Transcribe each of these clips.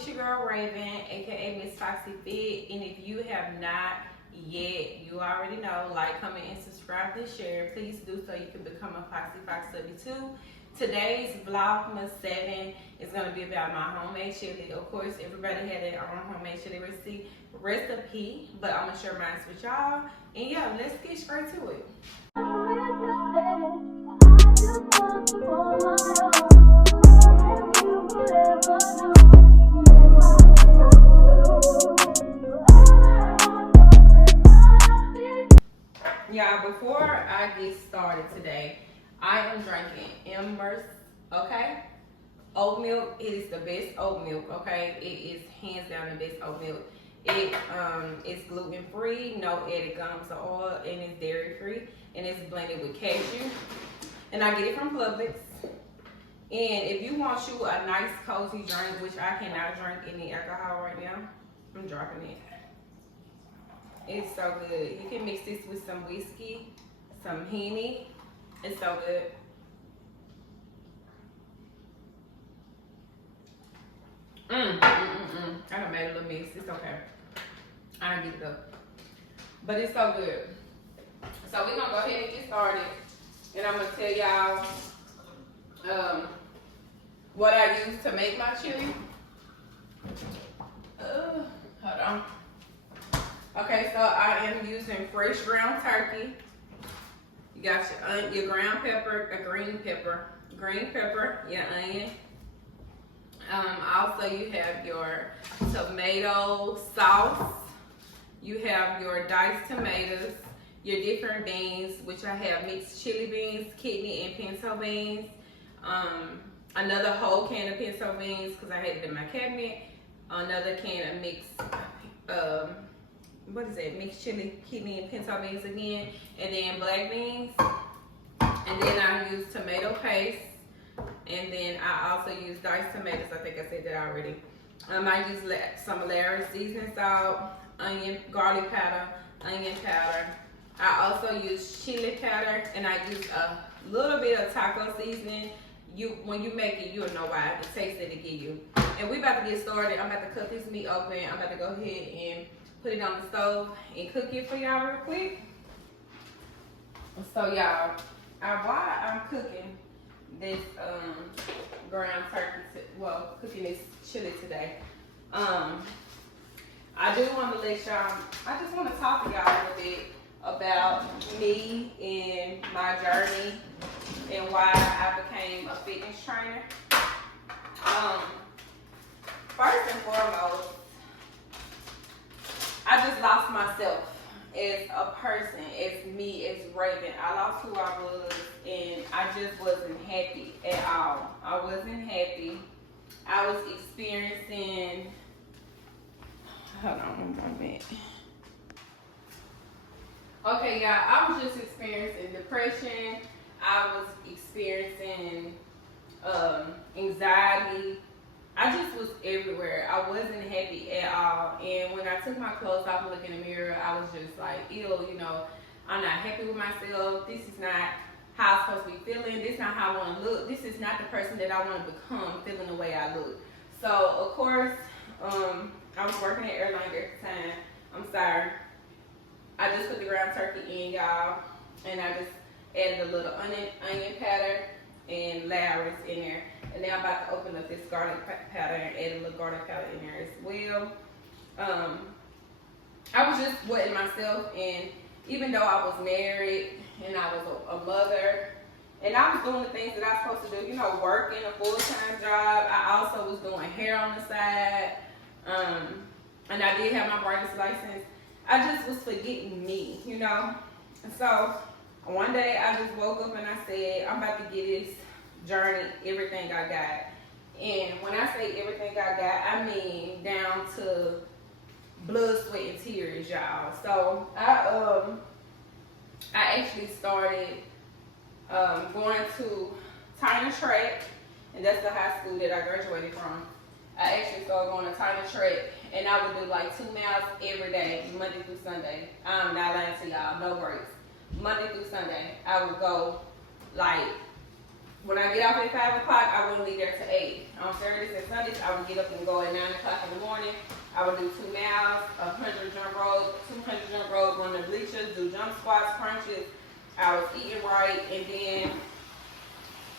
it's your girl Raven, aka Miss Foxy Fit, and if you have not yet, you already know, like, comment, and subscribe and share. Please do so you can become a Foxy Fox 32. Today's Vlogmas 7 is going to be about my homemade chili. Of course, everybody had their own homemade chili recipe, but I'm going to share mine with y'all. And yeah, let's get straight to it. Yeah, before I get started today, I am drinking Elmhurst, okay? Oat milk. It is the best oat milk, okay? It is hands down the best oat milk. It is gluten free, no added gums or oil, and it's dairy free, and it's blended with cashew. And I get it from Publix. And if you want you a nice cozy drink, which I cannot drink any alcohol right now, I'm dropping it. It's so good. You can mix this with some whiskey, some Heigh. It's so good. I done made a little mix. It's okay. I done get it up. But it's so good. So we're gonna go ahead and get started. And I'm gonna tell y'all what I use to make my chili. Hold on. Okay, so I am using fresh ground turkey. You got your ground pepper, green pepper, your onion. Also, you have your tomato sauce. You have your diced tomatoes, your different beans, which I have mixed chili beans, kidney, and pinto beans. Another whole can of pinto beans because I had it in my cabinet. Another can of mixed, mixed chili, kidney, and pinto beans again. And then black beans. And then I use tomato paste. And then I also use diced tomatoes. I think I said that already. I use some Laris seasoning salt, garlic powder, onion powder. I also use chili powder, and I use a little bit of taco seasoning. When you make it, you'll know why. The taste that it give you. And we about to get started. I'm about to cut this meat open. I'm about to go ahead and put it on the stove and cook it for y'all real quick. So y'all, while I'm cooking this ground turkey, cooking this chili today, I do want to let y'all, I just want to talk to y'all a little bit about me and my journey and why I became a fitness trainer. First and foremost, I just lost myself as a person, as me, as Raven. I lost who I was, and I just wasn't happy at all. I wasn't happy. I was experiencing, hold on one minute. Okay, y'all, I was just experiencing depression. I was experiencing anxiety. I just was everywhere. I wasn't happy at all. And when I took my clothes off and looked in the mirror, I was just like, ew, I'm not happy with myself. This is not how I'm supposed to be feeling. This is not how I want to look. This is not the person that I want to become, feeling the way I look. So, of course, I was working at Airline at the time. I'm sorry. I just put the ground turkey in, y'all. And I just added a little onion powder and Laris in there. And then I'm about to open up this garlic powder and add a little garlic powder in there as well. I was just wetting myself, and even though I was married and I was a mother, and I was doing the things that I was supposed to do, working a full-time job. I also was doing hair on the side, and I did have my barber's license. I just was forgetting me, And so one day I just woke up and I said, I'm about to get this journey, everything I got. And when I say everything I got, I mean down to blood, sweat, and tears, y'all. So I actually started going to Tyner Track, and that's the high school that I graduated from. I actually started going to Tyner Track, and I would do like 2 miles every day, Monday through Sunday. I'm not lying to y'all, no breaks. Monday through Sunday, I would go, like, when I I get off at 5 o'clock, I wouldn't leave there till 8. On Saturdays and Sundays, I would get up and go at 9 o'clock in the morning. I would do 2 miles, 100 jump ropes, 200 jump ropes, run the bleachers, do jump squats, crunches. I was eating right, and then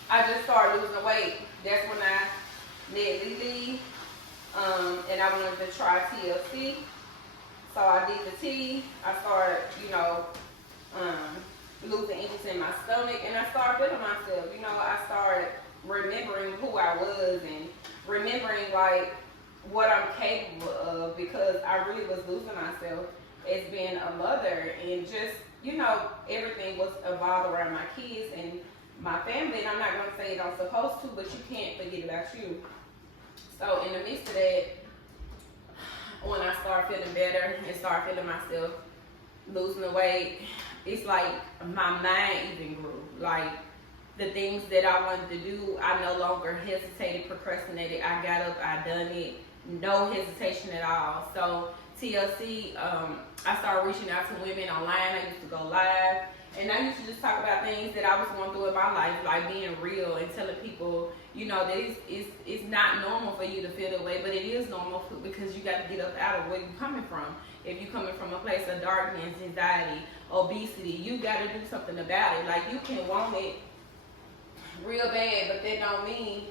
I just started losing weight. That's when I met Lily, and I wanted to try TLC. So I did the T. I started, losing inches in my stomach, and I started feeling myself. I started remembering who I was and remembering like what I'm capable of, because I really was losing myself as being a mother, and just everything was evolved around my kids and my family. And I'm not going to say it I'm supposed to, but you can't forget about you. So in the midst of that, when I started feeling better and started feeling myself losing the weight, it's like my mind even grew. Like the things that I wanted to do, I no longer hesitated, procrastinated. I got up, I done it, no hesitation at all. So TLC, I started reaching out to women online. I used to go live, and I used to just talk about things that I was going through in my life, like being real and telling people, that it's not normal for you to feel that way, but it is normal because you got to get up out of where you're coming from. If you're coming from a place of darkness, anxiety, obesity, you got to do something about it. Like, you can want it real bad, but that don't mean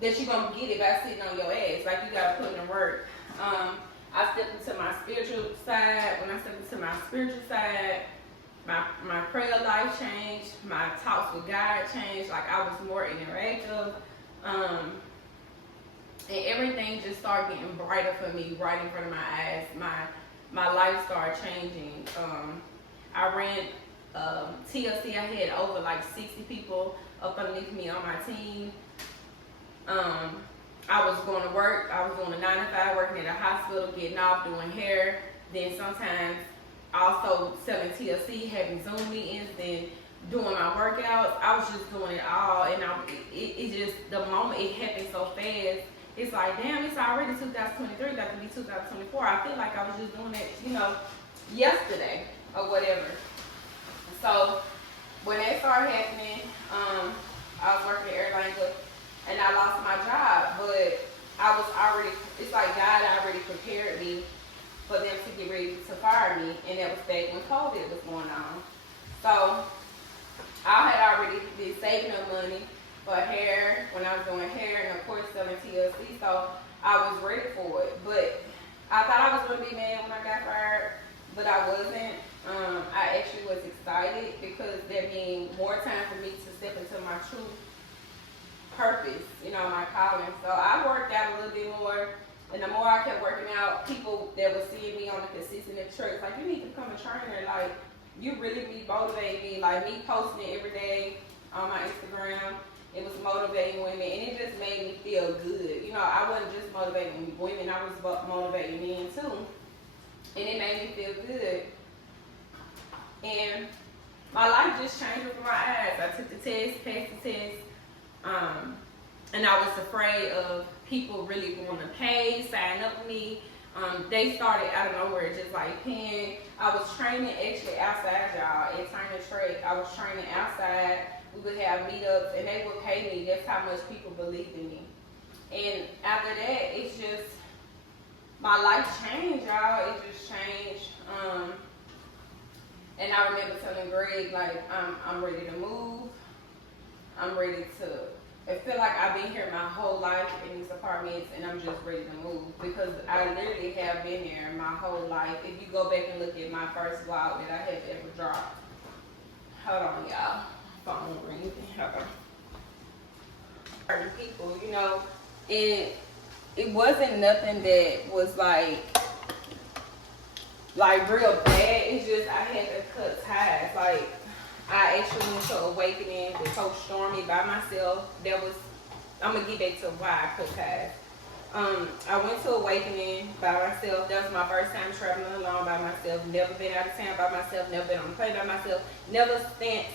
that you're going to get it by sitting on your ass. Like, you got to put in the work. I stepped into my spiritual side. When I stepped into my spiritual side, my prayer life changed. My talks with God changed. Like, I was more interactive. And everything just started getting brighter for me right in front of my eyes. My life started changing. I ran TLC. I had over like 60 people up underneath me on my team. I was going to work. I was doing a 9 to 5, working at a hospital, getting off, doing hair. Then sometimes also selling TLC, having Zoom meetings, then doing my workouts. I was just doing it all, and it just, the moment it happened so fast, it's like, damn, it's already 2023, about to be 2024. I feel like I was just doing it, yesterday or whatever. So when that started happening, I was working at Airline, and I lost my job, but I was already, it's like God already prepared me for them to get ready to fire me, and that was back when COVID was going on. So I had already been saving up money for hair when I was doing hair, and of course selling TLC, so I was ready for it. But I thought I was going to be mad when I got fired, but I wasn't. I actually was excited because that means more time for me to step into my true purpose, my calling. So I worked out a little bit more, and the more I kept working out, people that were seeing me on a consistent at church, like, you need to become a trainer. Like, you really be motivating me. Like, me posting it every day on my Instagram, it was motivating women, and it just made me feel good. I wasn't just motivating women, I was motivating men too, and it made me feel good. And my life just changed before my eyes. I took the test, passed the test, and I was afraid of people really want to pay, sign up with me. They started out of nowhere, just like paying. I was training actually outside, y'all, at Turner Trek. I was training outside. We would have meetups, and they would pay me. That's how much people believed in me. And after that, it's just, my life changed, y'all. It just changed. And I remember telling Greg, like, I'm ready to move. I'm ready to, I feel like I've been here my whole life in these apartments, and I'm just ready to move, because I literally have been here my whole life. If you go back and look at my first vlog that I have ever dropped. Hold on, y'all. Phone ring. Hold on. Certain people, it wasn't nothing that was like real bad. It's just I had to cut ties. Like, I actually went to Awakening with Coach Stormy by myself. I'm gonna get back to why I cut ties. I went to Awakening by myself. That was my first time traveling alone by myself. Never been out of town by myself. Never been on a plane by myself. Never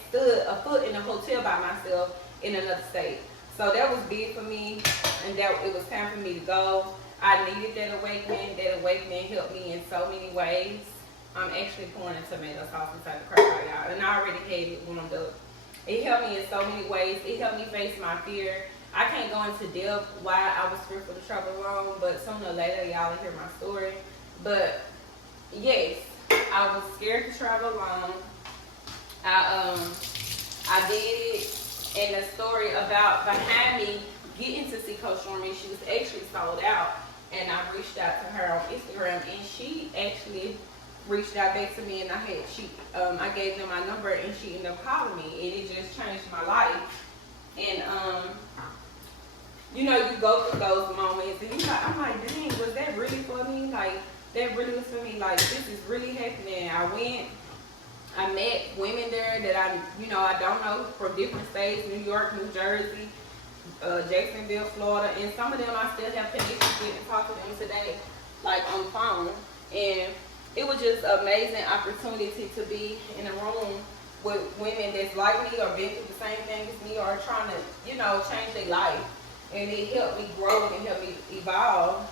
stood a foot in a hotel by myself in another state. So that was big for me, and it was time for me to go. I needed that awakening. That awakening helped me in so many ways. I'm actually pouring a tomato sauce inside the crab pot, y'all, and I already had it warmed up. It helped me in so many ways. It helped me face my fear. I can't go into depth why I was fearful to travel alone, but sooner or later y'all will hear my story. But yes, I was scared to travel alone. I did it, and the story about behind me getting to see Coach Norman, she was actually sold out, and I reached out to her on Instagram, and she actually reached out back to me, and I gave them my number, and she ended up calling me, and it just changed my life. And you know, you go through those moments, and I'm like, dang, was that really for me? Like, that really was for me. Like, this is really happening. I met women there that I don't know, from different states, New York, New Jersey, Jacksonville, Florida, and some of them I still have connections with and talk to them today, like on the phone. And it was just an amazing opportunity to be in a room with women that's like me or been through the same thing as me or trying to, change their life. And it helped me grow and helped me evolve.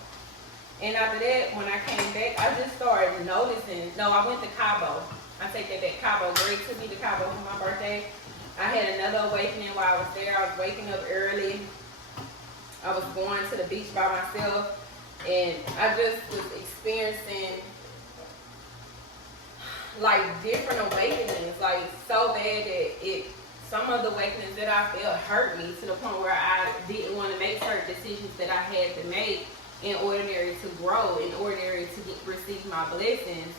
And after that, when I came back, I just started noticing. No, I went to Cabo. I take that back. Cabo. Greg took me to Cabo for my birthday. I had another awakening while I was there. I was waking up early. I was going to the beach by myself. And I just was experiencing like different awakenings, like so bad that some of the awakenings that I felt hurt me to the point where I didn't want to make certain decisions that I had to make in order to grow, in order to receive my blessings.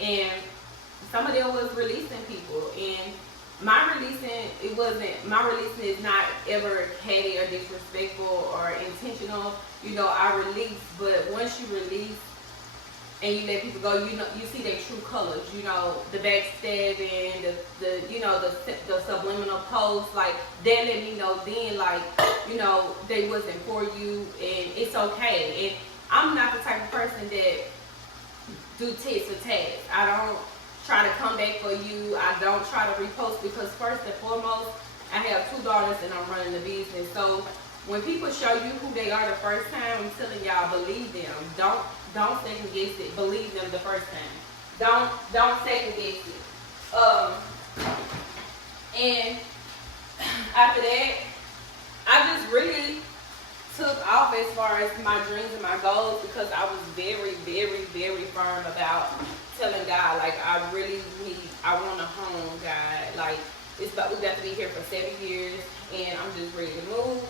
And some of them was releasing people, and my releasing is not ever petty or disrespectful or intentional. I release, but once you release and you let people go, you see their true colors. The backstabbing, the subliminal posts, like that let me know then, like, they wasn't for you, and it's okay. And I'm not the type of person that do tit for tat. I don't try to come back for you. I don't try to repost, because first and foremost, I have 2 daughters and I'm running the business. So when people show you who they are the first time, I'm telling y'all, believe them. Don't second guess it. Believe them the first time. Don't second guess it. And after that, I just really took off as far as my dreams and my goals, because I was very, very, very firm about telling God, like, I want a home, God. Like, we got to be here for 7 years, and I'm just ready to move.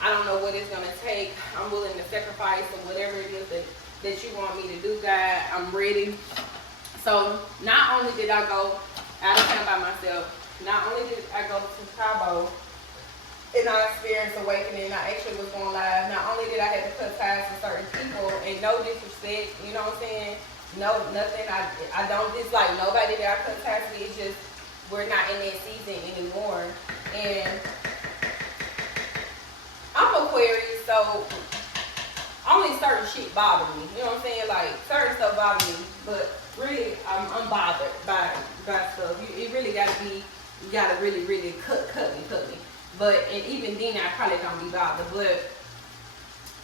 I don't know what it's going to take. I'm willing to sacrifice and whatever it is that you want me to do, God. I'm ready. So not only did I go out of town by myself, not only did I go to Cabo and I experienced awakening, I actually was going live. Not only did I have to cut ties with certain people, and no disrespect, you know what I'm saying? No, nothing. I don't dislike nobody that I cut ties with. It's just we're not in that season anymore. And I'm Aquarius, so only certain shit bother me. You know what I'm saying? Like, certain stuff bother me, but really, I'm unbothered by stuff. It really gotta be, you gotta really, really cut me. But, and even then, I probably don't be bothered. But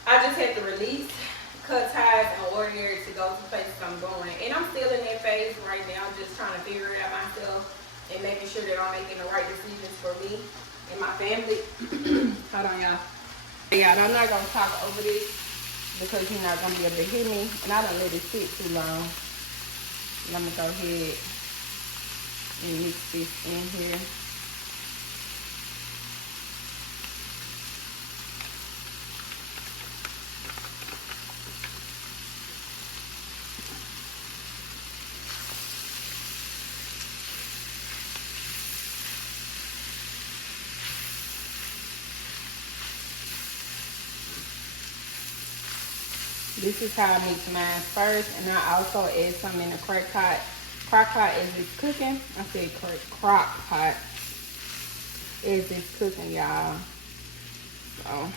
I just had to release, cut ties in order to go to places I'm going. And I'm still in that phase right now, just trying to figure it out myself and making sure that I'm making the right decisions for me and my family. Hold on, y'all. Yeah, I'm not gonna talk over this because you're not gonna be able to hear me, and I don't let it sit too long. And I'm gonna go ahead and mix this in here. This is how I mix mine first, and I also add some in the crock pot. Crock pot as it's cooking. I said crock pot as it's cooking, y'all. So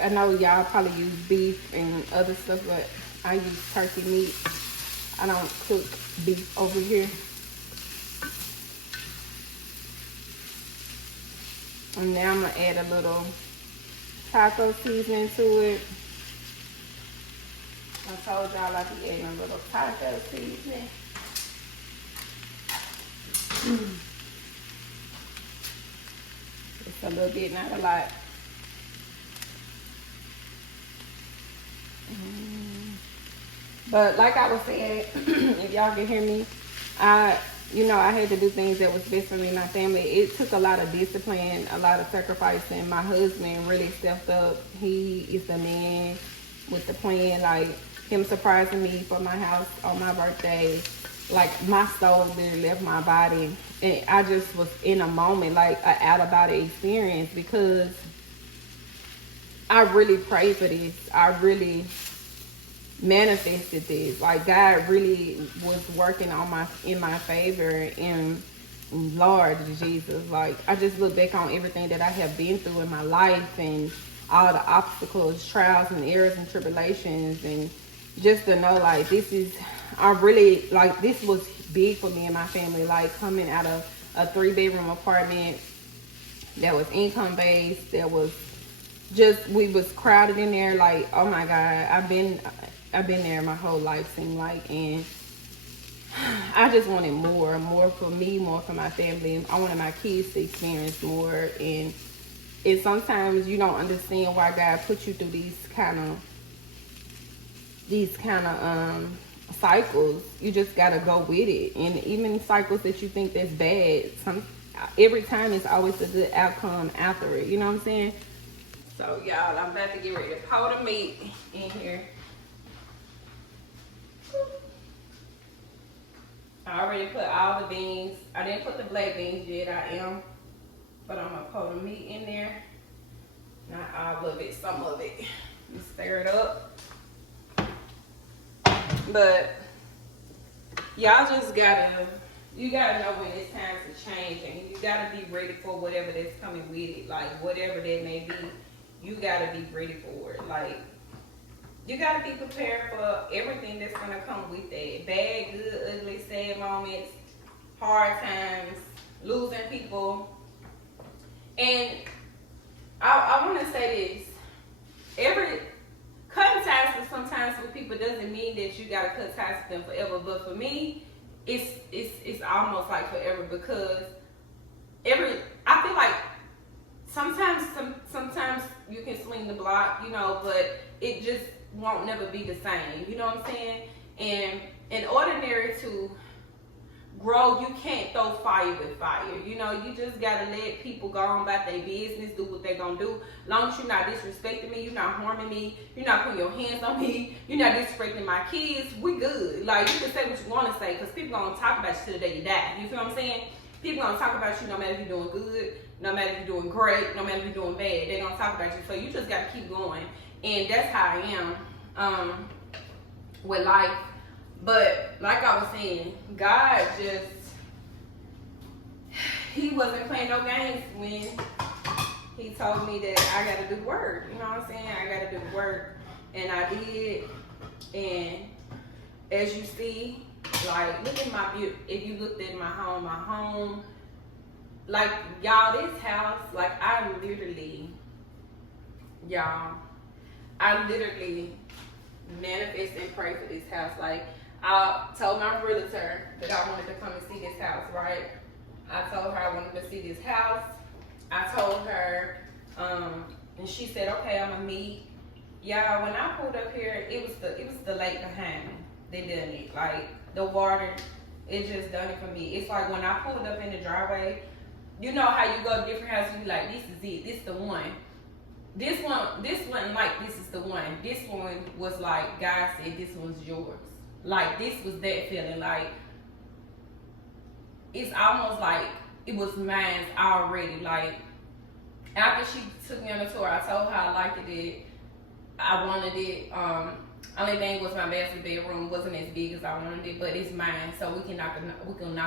I know y'all probably use beef and other stuff, but I use turkey meat. I don't cook beef over here. And now I'm gonna add a little taco seasoning to it. I told y'all I'd be adding a little taco seasoning. a little bit, not a lot. But like I was saying, if y'all can hear me, I had to do things that was best for me and my family. It took a lot of discipline, a lot of sacrificing. My husband really stepped up. He is the man with the plan. Like, him surprising me for my house on my birthday. Like, my soul literally left my body. And I just was in a moment, like an out-of-body experience, because I really prayed for this. I really manifested this. Like, God really was working in my favor. And Lord Jesus, like, I just look back on everything that I have been through in my life, and all the obstacles, trials and errors and tribulations, and just to know, like, this was big for me and my family. Like, coming out of a 3-bedroom apartment that was income based, that was just, we was crowded in there. Like, oh my God, I've been there my whole life, seemed like, and I just wanted more for me, more for my family. I wanted my kids to experience more, and sometimes you don't understand why God put you through these kind of cycles. You just gotta go with it. And even cycles that you think that's bad, every time it's always a good outcome after it. You know what I'm saying? So y'all, I'm about to get ready to pour the meat in here. I already put all the beans. I didn't put the black beans yet. I am, but I'm gonna pour the meat in there. Not all of it, some of it. You stir it up. But y'all just you gotta know when it's time to change, and you gotta be ready for whatever that's coming with it. Like, whatever that may be, you gotta be ready for it. Like, you gotta be prepared for everything that's gonna come with that. Bad, good, ugly, sad moments, hard times, losing people. And I wanna say this. Cutting ties with sometimes with people doesn't mean that you gotta cut ties with them forever. But for me, it's almost like forever, because I feel like sometimes you can swing the block, but it just won't never be the same. You know what I'm saying? And in ordinary to grow, you can't throw fire with fire. You just gotta let people go on about their business, do what they gonna do. As long as you're not disrespecting me, you're not harming me, you're not putting your hands on me, you're not disrespecting my kids, we good. Like, you can say what you want to say, because people gonna talk about you till the day you die. You feel what I'm saying? People gonna talk about you no matter if you're doing good, no matter if you're doing great, no matter if you're doing bad. They gonna talk about you. So you just gotta keep going. And that's how I am with life. But like I was saying, God he wasn't playing no games when he told me that I gotta do work. You know what I'm saying? I gotta do work. And I did. And as you see, like, look at my view. If you looked at my home, like, y'all, this house, like, I literally manifest and pray for this house. Like, I told my realtor that I wanted to come and see this house, right? I told her I wanted to see this house. I told her, and she said, okay, I'm gonna meet. Y'all, when I pulled up here, it was the lake behind me. They done it. Like, the water, it just done it for me. It's like when I pulled up in the driveway, you know how you go to different houses, you be like, this is it, this is the one. This wasn't like, this is the one. This one was like, God said, this one's yours. Like, this was that feeling. Like, it's almost like it was mine already. Like, after she took me on the tour, I told her I liked it. I wanted it. Only thing was my master bedroom wasn't as big as I wanted it, but it's mine, so we can knock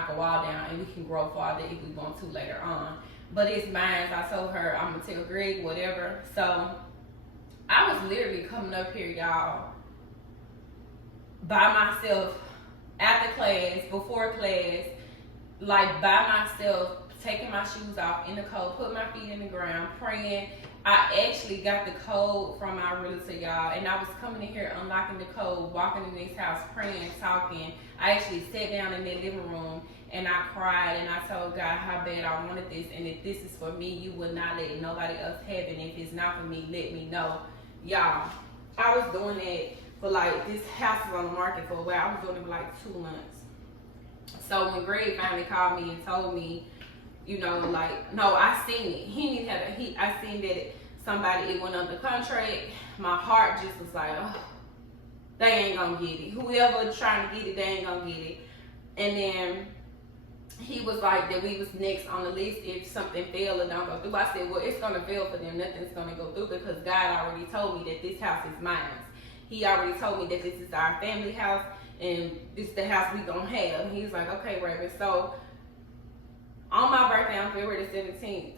a wall down and we can grow farther if we want to later on. But it's mine. I told her I'm gonna tell Greg whatever. So I was literally coming up here, y'all, by myself, after class, before class, like by myself, taking my shoes off in the cold, put my feet in the ground, praying. I actually got the code from my realtor, y'all, and I was coming in here unlocking the code, walking in this house, praying, talking. I actually sat down in that living room and I cried and I told God how bad I wanted this, and if this is for me, you will not let nobody else have it. And if it's not for me, let me know. Y'all, I was doing that for like, this house was on the market for a while. I was doing it for like 2 months. So when Greg finally called me and told me, you know, like, no, I seen it. I seen that somebody, it went under contract. My heart just was like, oh, they ain't gonna get it. Whoever trying to get it, they ain't gonna get it. And then he was like that we was next on the list if something failed or don't go through. I said, well, it's gonna fail for them. Nothing's gonna go through because God already told me that this house is mine. He already told me that this is our family house and this is the house we gonna have. And he was like, okay, Raven. So on my birthday on February the 17th,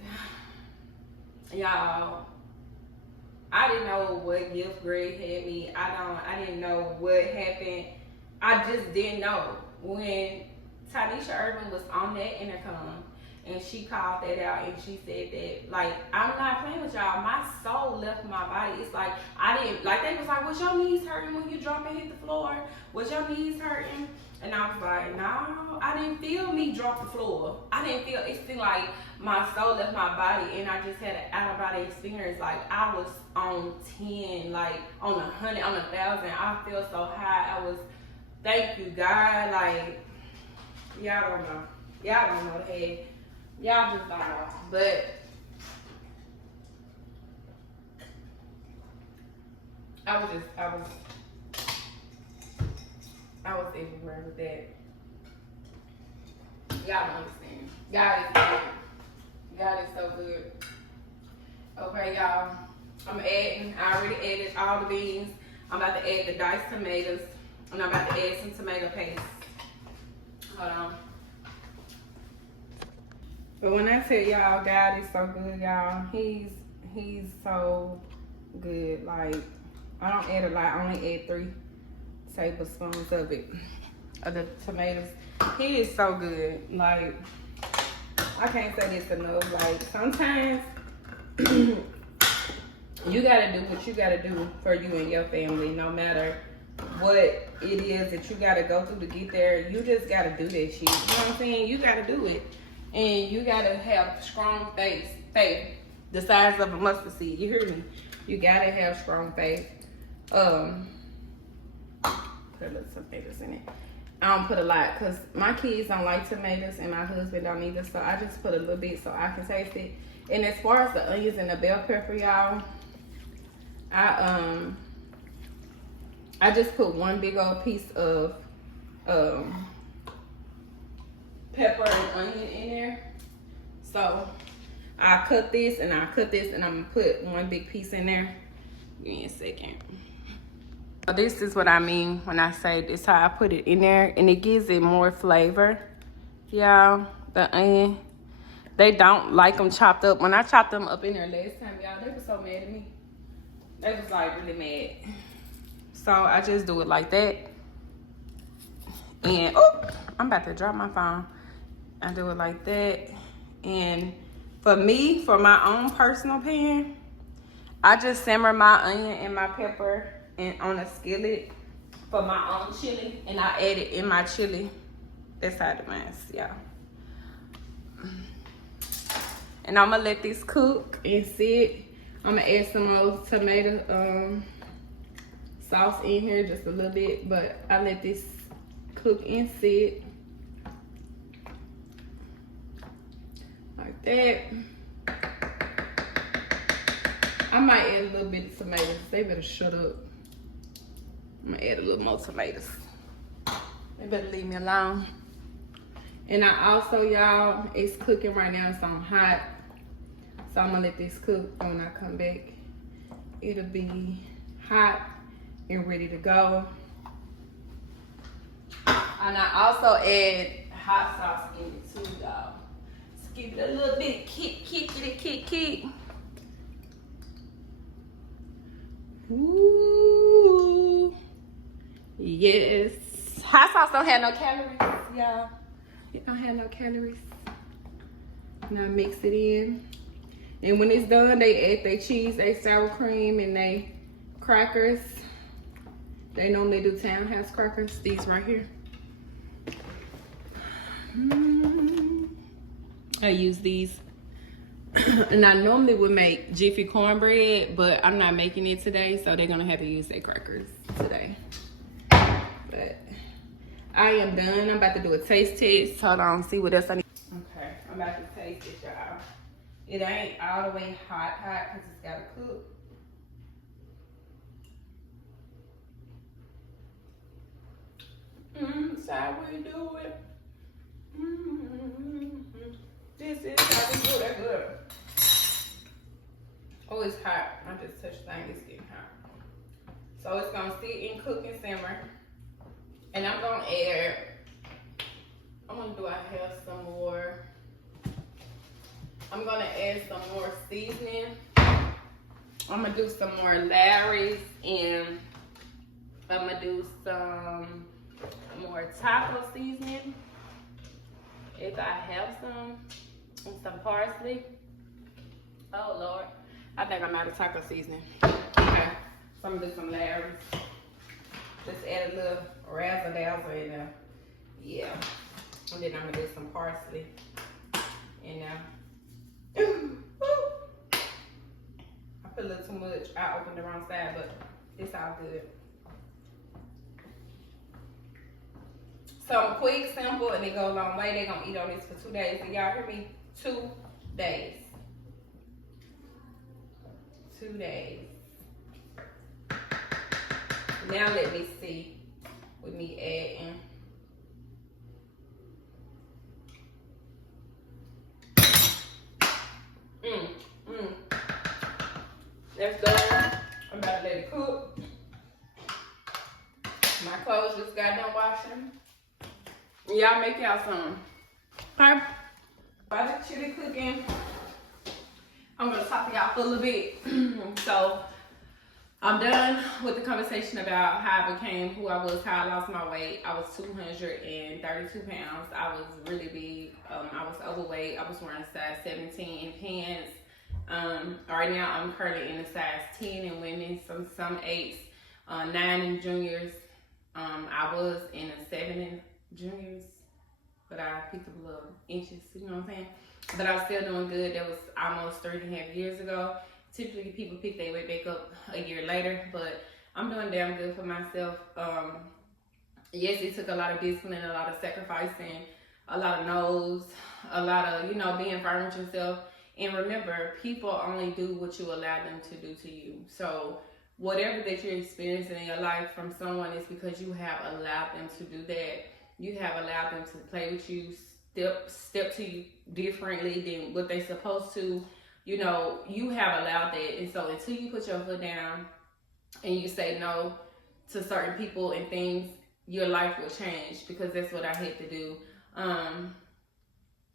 y'all, I didn't know what gift Greg had me. I didn't know what happened. I just didn't know. When Tanisha Irvin was on that intercom and she called that out and she said that, like, I'm not playing with y'all. My soul left my body. It's like, I didn't, like, they was like, was your knees hurting when you drop and hit the floor? Was your knees hurting? And I was like, no, I didn't feel me drop the floor. I didn't feel, it seemed like my soul left my body and I just had an out-of-body experience. Like, I was on 10, like, on 100, on 1,000. I feel so high. I was, thank you, God. Like, y'all don't know. Y'all don't know the head. Y'all just don't know. But I was everywhere with that. Y'all don't understand. God is good. God is so good. Okay, y'all. I already added all the beans. I'm about to add the diced tomatoes. And I'm about to add some tomato paste. Hold on. But when I tell y'all, God is so good, y'all. He's so good. Like, I don't add a lot. I only add 3 tablespoons of it, of the tomatoes. He is so good. Like, I can't say this enough. Like, sometimes you gotta do what you gotta do for you and your family, no matter what it is that you gotta go through to get there. You just gotta do that shit. You know what I'm saying? You gotta do it. And you gotta have strong faith. The size of a mustard seed. You hear me? You gotta have strong faith. Put a little tomatoes in it. I don't put a lot because my kids don't like tomatoes and my husband don't either. So I just put a little bit so I can taste it. And as far as the onions and the bell pepper, y'all, I just put 1 big old piece of pepper and onion in there. So I cut this and I cut this and I'm gonna put 1 big piece in there. Give me a second. This is what I mean when I say this, how I put it in there, and it gives it more flavor. Y'all, the onion, they don't like them chopped up. When I chopped them up in there last time, y'all, they were so mad at me. They was like really mad. So I just do it like that. And oh, I'm about to drop my phone. I do it like that. And for me, for my own personal pan, I just simmer my onion and my pepper and on a skillet for my own chili, and I add it in my chili. That's how the mine's, y'all. And I'm gonna let this cook and sit. I'm gonna add some more tomato sauce in here, just a little bit, but I let this cook and sit like that. I might add a little bit of tomatoes. They better shut up. I'm gonna add a little more tomatoes. They better leave me alone. And I also, y'all, it's cooking right now. It's on hot. So I'm gonna let this cook. When I come back, it'll be hot and ready to go. And I also add hot sauce in it too, y'all. Just give it a little bit kick. Ooh, yes. Hot sauce don't have no calories, y'all. It don't have no calories. Now mix it in. And when it's done, they add their cheese, their sour cream, and they crackers. They normally do townhouse crackers, these right here. I use these. And I normally would make Jiffy cornbread, but I'm not making it today, so they're gonna have to use their crackers today. But I am done. I'm about to do a taste test. Hold on, see what else I need. Okay, I'm about to taste it, y'all. It ain't all the way hot because it's gotta cook. That's how we do it. This is how we do that good. Oh, it's hot. I just touched things. It's getting hot. So it's gonna sit and cook and simmer. And I'm gonna add, do I have some more? I'm gonna add some more seasoning. I'm gonna do some more Larry's, and I'm gonna do some more taco seasoning if I have some, and some parsley. Oh Lord, I think I'm out of taco seasoning. Okay, so I'm gonna do some Larry's. Just add a little razzle dazzle in there. Yeah, and then I'm gonna do some parsley in there. I put a little too much. I opened the wrong side, but it's all good. So quick, simple, and it go a long way. They're gonna eat on this for 2 days. And y'all hear me? 2 days. 2 days. Now let me see with me adding. That's done. I'm about to let it cook. My clothes just got done washing. Y'all make y'all some. Okay? While the chili cooking, I'm gonna talk to y'all for a little bit. So I'm done with the conversation about how I became who I was, how I lost my weight. I was 232 pounds. I was really big. I was overweight. I was wearing size 17 in pants. Right now I'm currently in a size 10 in women, some 8s, 9 in juniors. I was in a 7 in juniors, but I picked up a little inches, you know what I'm saying? But I was still doing good. That was almost 3.5 years ago. Typically people pick their weight back up a year later, but I'm doing damn good for myself. Yes, it took a lot of discipline, a lot of sacrificing, a lot of no's, a lot of, being firm with yourself. And remember, people only do what you allow them to do to you. So whatever that you're experiencing in your life from someone is because you have allowed them to do that. You have allowed them to play with you, step to you differently than what they're supposed to. You have allowed that. And so until you put your foot down and you say no to certain people and things, your life will change, because that's what I hate to do. And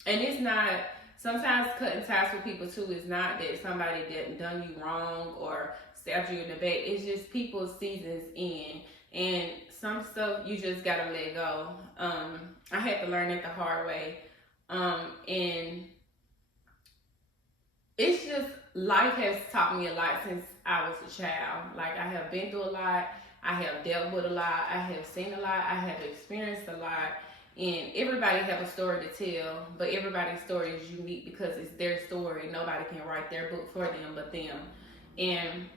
it's not, sometimes cutting ties with people too is not that somebody done you wrong or stabbed you in the back. It's just people's seasons in, and some stuff you just gotta let go. I had to learn it the hard way. And it's just, life has taught me a lot since I was a child. Like, I have been through a lot. I have dealt with a lot. I have seen a lot. I have experienced a lot. And everybody have a story to tell, but everybody's story is unique because it's their story. Nobody can write their book for them but them. And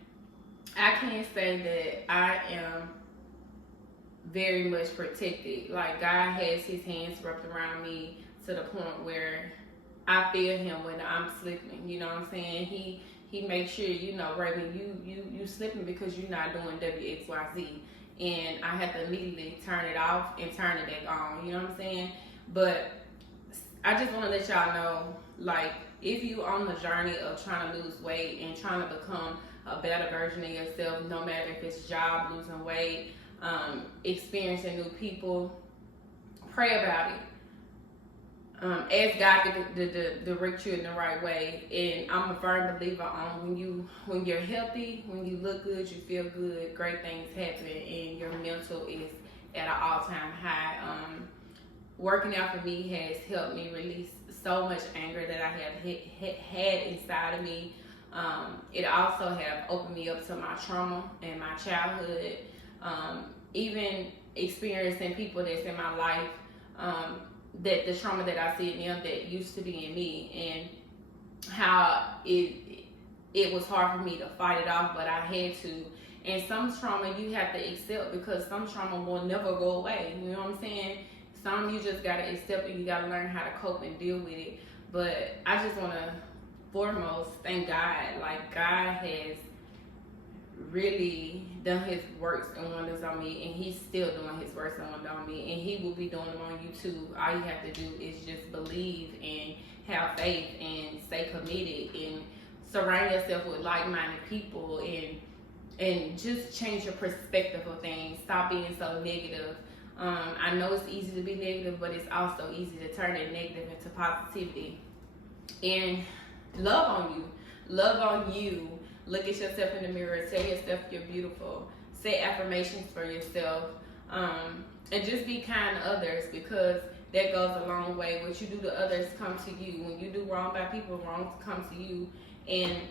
I can say that I am very much protected. Like, God has his hands wrapped around me to the point where I feel him when I'm slipping. You know what I'm saying? He makes sure, Raven, you slipping because you're not doing WXYZ. And I have to immediately turn it off and turn it back on. You know what I'm saying? But I just want to let y'all know, like, if you on the journey of trying to lose weight and trying to become a better version of yourself, no matter if it's job, losing weight, experiencing new people, pray about it. Ask God to direct you in the right way. And I'm a firm believer on when you're healthy, when you look good, you feel good, great things happen, and your mental is at an all-time high. Working out for me has helped me release so much anger that I have had inside of me. It also have opened me up to my trauma and my childhood, even experiencing people that's in my life, that the trauma that I see in them that used to be in me, and how it was hard for me to fight it off, but I had to. And some trauma you have to accept, because some trauma will never go away. You know what I'm saying? Some you just gotta accept, and you gotta learn how to cope and deal with it. But I just wanna foremost thank God. Like, God has really done his works and wonders on me, and he's still doing his works and wonders on me, and he will be doing them on you too. All you have to do is just believe and have faith and stay committed and surround yourself with like-minded people, and just change your perspective of things. Stop being so negative. I know it's easy to be negative, but it's also easy to turn that negative into positivity. And love on you. Love on you. Look at yourself in the mirror. Tell yourself you're beautiful. Say affirmations for yourself. And just be kind to others, because that goes a long way. What you do to others comes to you. When you do wrong by people, wrong comes to you. And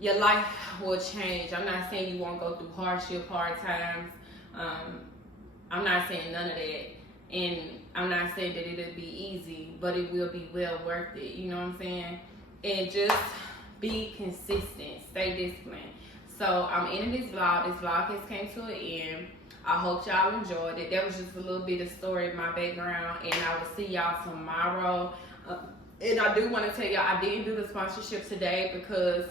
your life will change. I'm not saying you won't go through hardship, hard times. I'm not saying none of that. And I'm not saying that it'll be easy, but it will be well worth it. You know what I'm saying? And just be consistent. Stay disciplined. So I'm ending this vlog. This vlog has came to an end. I hope y'all enjoyed it. That was just a little bit of story of my background, and I will see y'all tomorrow. And I do want to tell y'all, I didn't do the sponsorship today because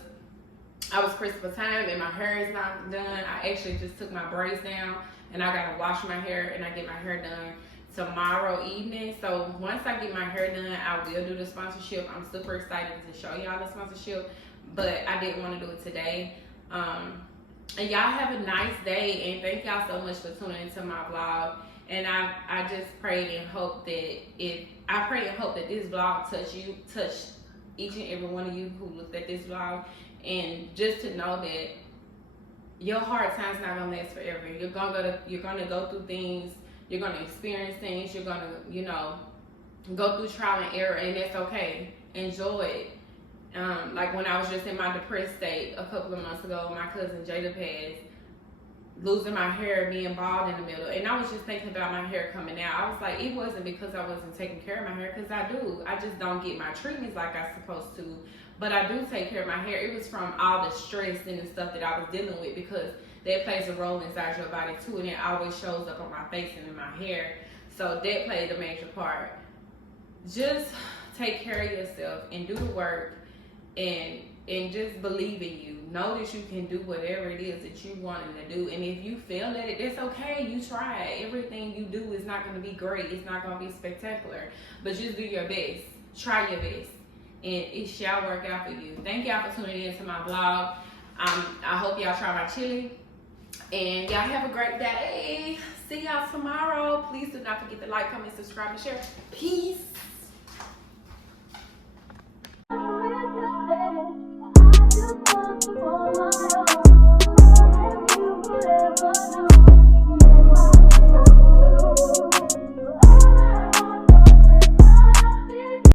I was pressed for time and my hair is not done. I actually just took my braids down, and I gotta wash my hair, and I get my hair done tomorrow evening. So once I get my hair done, I will do the sponsorship. I'm super excited to show y'all the sponsorship, but I didn't want to do it today. And y'all have a nice day, and thank y'all so much for tuning into my vlog. And I just pray and hope that this vlog touched each and every one of you who looked at this vlog, and just to know that your hard times not gonna last forever. You're gonna go through things. You're gonna experience things. You're gonna, go through trial and error, and that's okay. Enjoy it. Like when I was just in my depressed state a couple of months ago, my cousin Jada passed, losing my hair, being bald in the middle, and I was just thinking about my hair coming out. I was like, it wasn't because I wasn't taking care of my hair, because I do. I just don't get my treatments like I'm supposed to, but I do take care of my hair. It was from all the stress and the stuff that I was dealing with, because that plays a role inside your body too, and it always shows up on my face and in my hair. So that played a major part. Just take care of yourself and do the work, and just believe in you. Know that you can do whatever it is that you wanted to do. And if you fail at it, that's okay. You try. Everything you do is not going to be great. It's not going to be spectacular. But just do your best. Try your best. And it shall work out for you. Thank y'all for tuning in to my vlog. I hope y'all try my chili. And y'all have a great day. See y'all tomorrow. Please do not forget to like, comment, subscribe, and share. Peace. I just want to